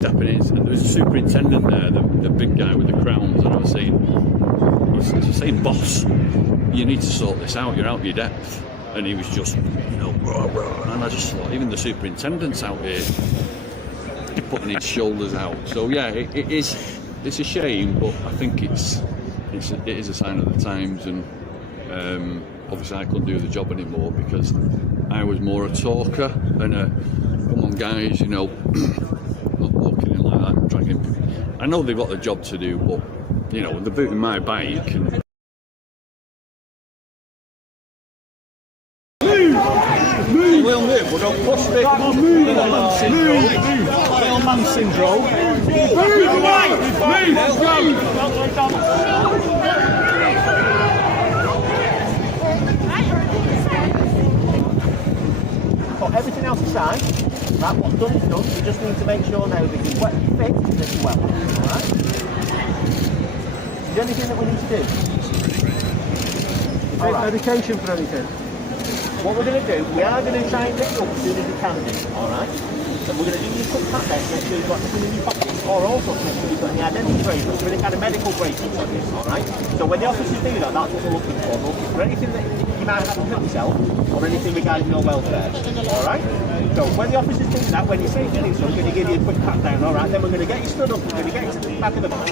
stepping in, and there was a superintendent there, the big guy with the crowns, and I was saying, boss, you need to sort this out, you're out of your depth. And he was just, rah, rah. And I just thought, even the superintendent's out here putting his shoulders out. So yeah, it's a shame, but I think it is a sign of the times, and obviously I couldn't do the job anymore because I was more a talker and a, come on guys, not walking in like that, dragging. I know they've got the job to do, but they're booting my bike. And We'll move, we don't push it. Come on, move. Little man syndrome. Put everything else aside. Right, what's done is done. We just need to make sure now that you wet your feet this well. Alright? Is there anything that we need to do? Take medication for anything. What we're going to do, we are going to try and get you up as soon as we can do, alright? So we're going to do your quick pat test, make sure you've got anything in your pocket, or also make sure you've got any identity bracelets, or any kind of medical bracelets on you, alright? So when the officers do that, that's what we're looking for. We're looking for anything that you might have to help yourself, or anything regarding your welfare, alright? So when the officers do that, when you say you so we're going to give you a quick pat down, alright? Then we're going to get you stood up, we're going to get you to the back of the bike.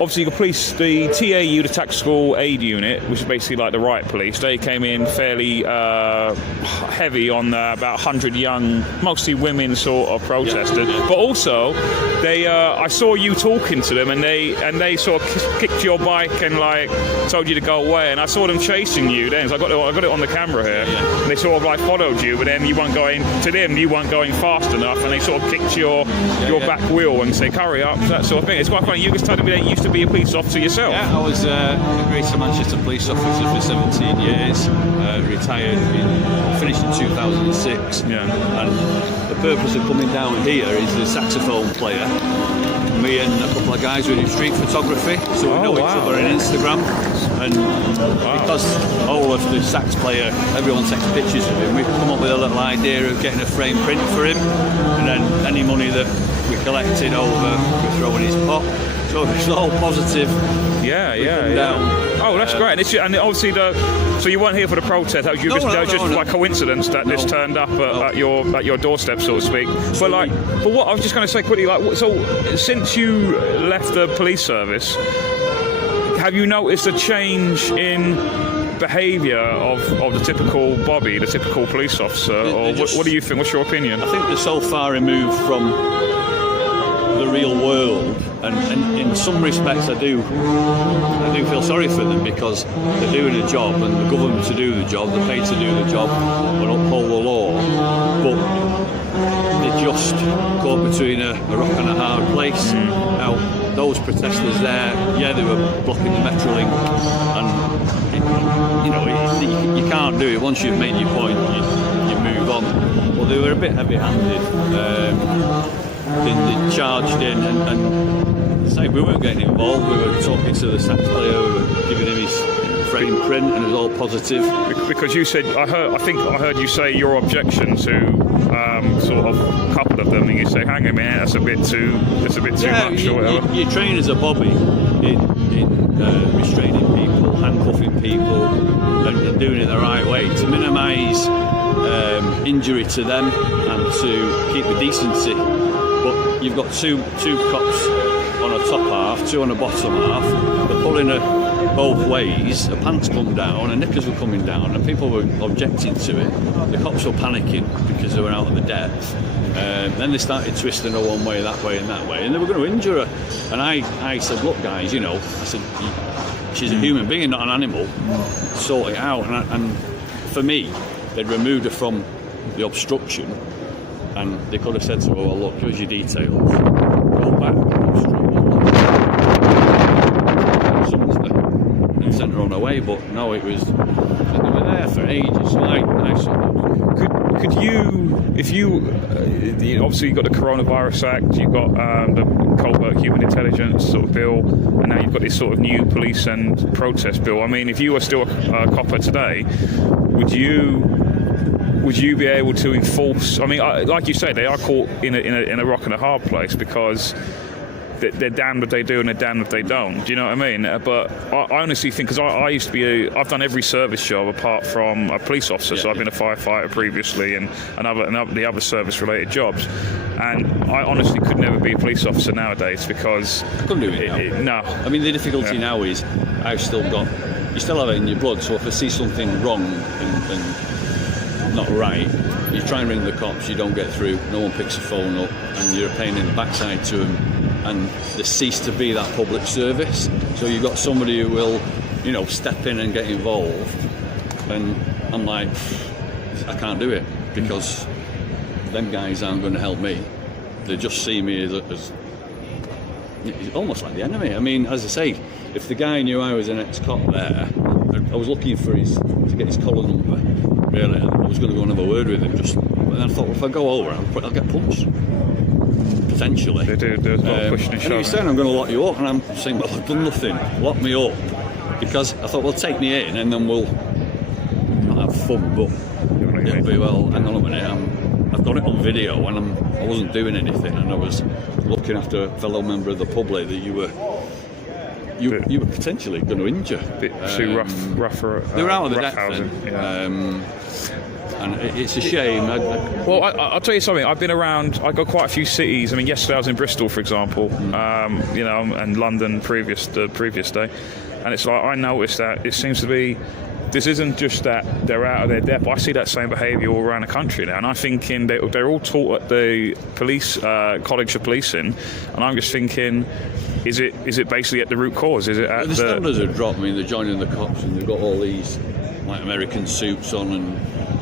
Obviously, the TAU, the Tactical Aid Unit, which is basically like the riot police, they came in fairly heavy on about 100 young, mostly women sort of protesters. But also, I saw you talking to them, and they sort of kicked your bike and like told you to go away. And I saw them chasing you. Then so I got it on the camera here. And they sort of like followed you, but then you weren't going fast enough, and they sort of kicked your back wheel and say hurry up, that sort of thing. It's quite funny. You just told me that you used to be a police officer yourself. Yeah, I was a Greater Manchester police officer for 17 years, retired, finished in 2006. Yeah. And the purpose of coming down here is the saxophone player. Me and a couple of guys who do street photography, so we know each other on Instagram. And because all of the sax player, everyone takes pictures of him, we've come up with a little idea of getting a frame print for him, and then any money that we collected over, we throw in his pot. So it's all positive. Yeah. Down. Oh, that's great. And obviously, so you weren't here for the protest. That was just by coincidence that this turned up at your doorstep, so to speak. But what I was just going to say quickly, so since you left the police service, have you noticed a change in behaviour of the typical Bobby, the typical police officer, or what do you think? What's your opinion? I think they're so far removed from the real world, and in some respects I do feel sorry for them, because they're doing a job and the government to do the job, they're paid to do the job and uphold the law, but they just go between a rock and a hard place. Now those protesters there, they were blocking the Metrolink, and you can't do it. Once you've made your point, you move on. Well, they were a bit heavy-handed. They charged in, and say we weren't getting involved. We were talking to the sax player, we were giving him his frame print, and it was all positive. Because you said, I think I heard you say your objection to sort of a couple of them, and you say, hang on a minute, that's a bit too much, or whatever. You train as a Bobby in restraining people, handcuffing people, and doing it the right way to minimise injury to them and to keep the decency. But you've got two cops on a top half, two on a bottom half. They're pulling her both ways. Her pants come down, her knickers were coming down, and people were objecting to it. The cops were panicking because they were out of the depth. Then they started twisting her one way, that way, and that way, and they were going to injure her. And I said, look, guys, I said, She's a human being, not an animal. Sort it out. And for me, they'd removed her from the obstruction, and they could have said to her, well, look, here's your details. Go back. And sent her on her way, but no, it was, they were there for ages. Could you, if you, obviously you've got the Coronavirus Act, you've got the Covert Human Intelligence sort of bill, and now you've got this sort of new police and protest bill. I mean, if you were still a copper today, would you be able to enforce? I mean, like you say, they are caught in a rock and a hard place, because they're damned if they do and they're damned if they don't. Do you know what I mean? But I honestly think, because I used to be I've done every service job apart from a police officer, so I've been a firefighter previously and the other service-related jobs. And I honestly could never be a police officer nowadays, because I couldn't do it now. No. I mean, the difficulty now is you still have it in your blood, so if I see something wrong and not right, you try and ring the cops, you don't get through, no one picks the phone up, and you're a pain in the backside to them, and they cease to be that public service. So you've got somebody who will, step in and get involved, and I'm like, I can't do it, because them guys aren't going to help me. They just see me as almost like the enemy. I mean, as I say, if the guy knew I was an ex-cop there, I was looking for to get his collar number, really, and I was going to go and have a word with him, and I thought, well, if I go over, I'll get punched. Potentially. They do, there's a lot of pushing and shoving. And he's saying, I'm going to lock you up, and I'm saying, well, I've done nothing, lock me up. Because I thought, well, take me in, and then we'll not have fun, but it'll be, well, hang on a minute, I've got it on video, and I wasn't doing anything, and I was looking after a fellow member of the public that you were potentially going to injure. Bit too rougher. They were out of the depth then. And it's a shame. Well, I'll tell you something. I've been around. I got quite a few cities. I mean, yesterday I was in Bristol, for example, and London the previous day, and it's like I noticed that it seems to be. This isn't just that they're out of their depth. I see that same behaviour all around the country now, and I'm thinking they're all taught at the police college of policing, and I'm just thinking, is it basically at the root cause? Is it at the standards have dropped? I mean, they're joining the cops, and they've got all these like American suits on, and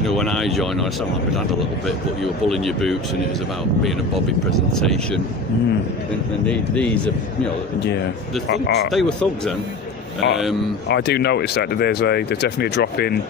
when I joined, I sound like my dad a little bit, but you were pulling your boots, and it was about being a Bobby presentation. And these are, the thugs, they were thugs then. I do notice that there's definitely a drop in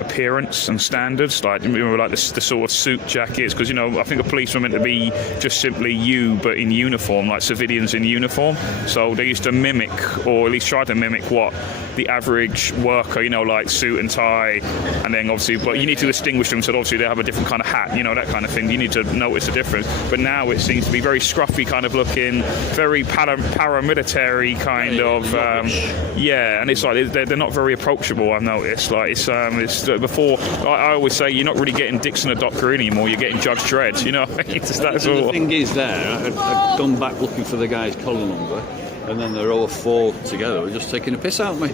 appearance and standards, like the sort of suit jackets, because I think a policeman meant to be just simply you, but in uniform, like civilians in uniform. So they used to mimic, or at least try to mimic, what the average worker, like suit and tie, and then obviously, but you need to distinguish them. So obviously they have a different kind of hat, that kind of thing. You need to notice the difference. But now it seems to be very scruffy kind of looking, very paramilitary kind of. Yeah, and it's like they're not very approachable. I've noticed. Like it's before. I always say you're not really getting Dixon or Doc Green anymore. You're getting Judge Dredd. The thing is, I'd gone back looking for the guy's collar number, and then the row of four together were just taking a piss out of me,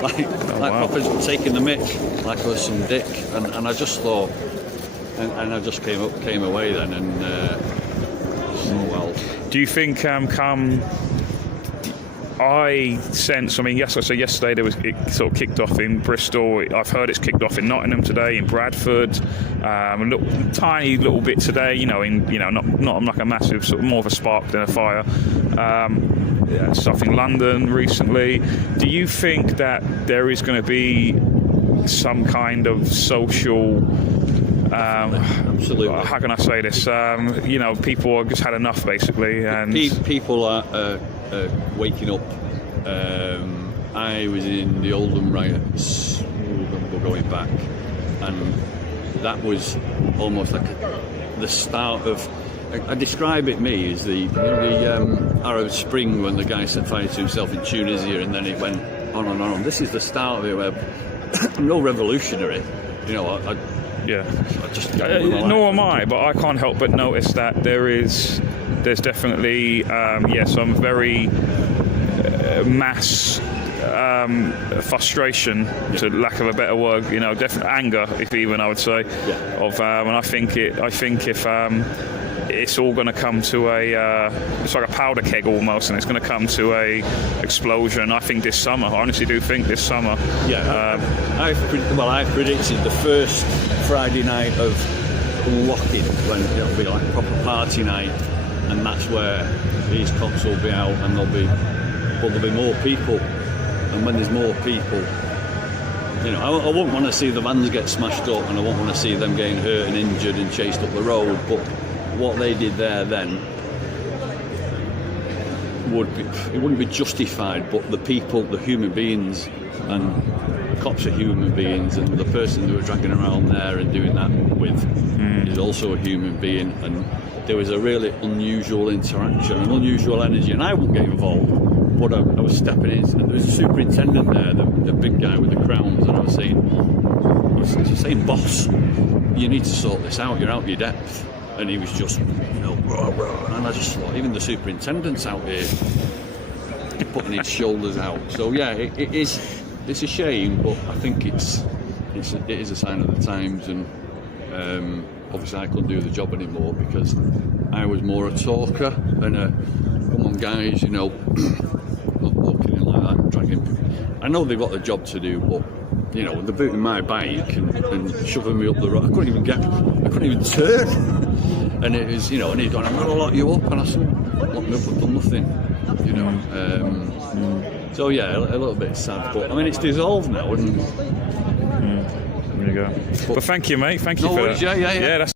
like Papa's taking the mick, like I was some dick, and I just thought, and I just came away then, and well. Do you think I sense, yesterday it sort of kicked off in Bristol. I've heard it's kicked off in Nottingham today, in Bradford, tiny little bit today, not like a massive, sort of more of a spark than a fire. Stuff in London recently. Do you think that there is going to be some kind of social... Absolutely. How can I say this? People have just had enough, basically, and people are waking up. I was in the Oldham riots. We're going back, and that was almost like the start of. I describe it as the Arab Spring, when the guy set fire to himself in Tunisia, and then it went on and on. This is the start of it, where I'm no revolutionary, Yeah. Nor am I, but I can't help but notice that there's definitely some very mass frustration, to lack of a better word, definitely anger, if even I would say, of and I think if it's all going to come to it's like a powder keg almost, and it's going to come to a explosion. I think this summer. I honestly do think this summer. Yeah, I've predicted the first Friday night of lock-in, when it'll be like proper party night, and that's where these cops will be out, and there'll be more people, and when there's more people, you know, I won't want to see the vans get smashed up, and I won't want to see them getting hurt and injured and chased up the road. But what they did there then wouldn't be justified. But the people, the human beings, and cops are human beings, and the person they were dragging around there and doing that with is also a human being. And there was a really unusual interaction, an unusual energy, and I wouldn't get involved. But I was stepping in, and there was a superintendent there, the big guy with the crowns, and I was saying, boss, you need to sort this out, you're out of your depth. And he was just, you know, rah, rah, and I just thought, even the superintendent's out here putting his shoulders out. So yeah, it's a shame, but I think it is a sign of the times, and obviously I couldn't do the job anymore because I was more a talker and a, come on guys, you know, not walking in like that and dragging. I know they've got a job to do, but you know, they're booting my bike and shoving me up the road. I couldn't even turn. And it was, you know, and he's going, I'm going to lock you up. And I said, lock me up, I've done nothing, you know. So yeah, a little bit sad, but I mean, it's dissolved now, and There you go. But thank you, mate. Thank you no for worries, that. yeah. That's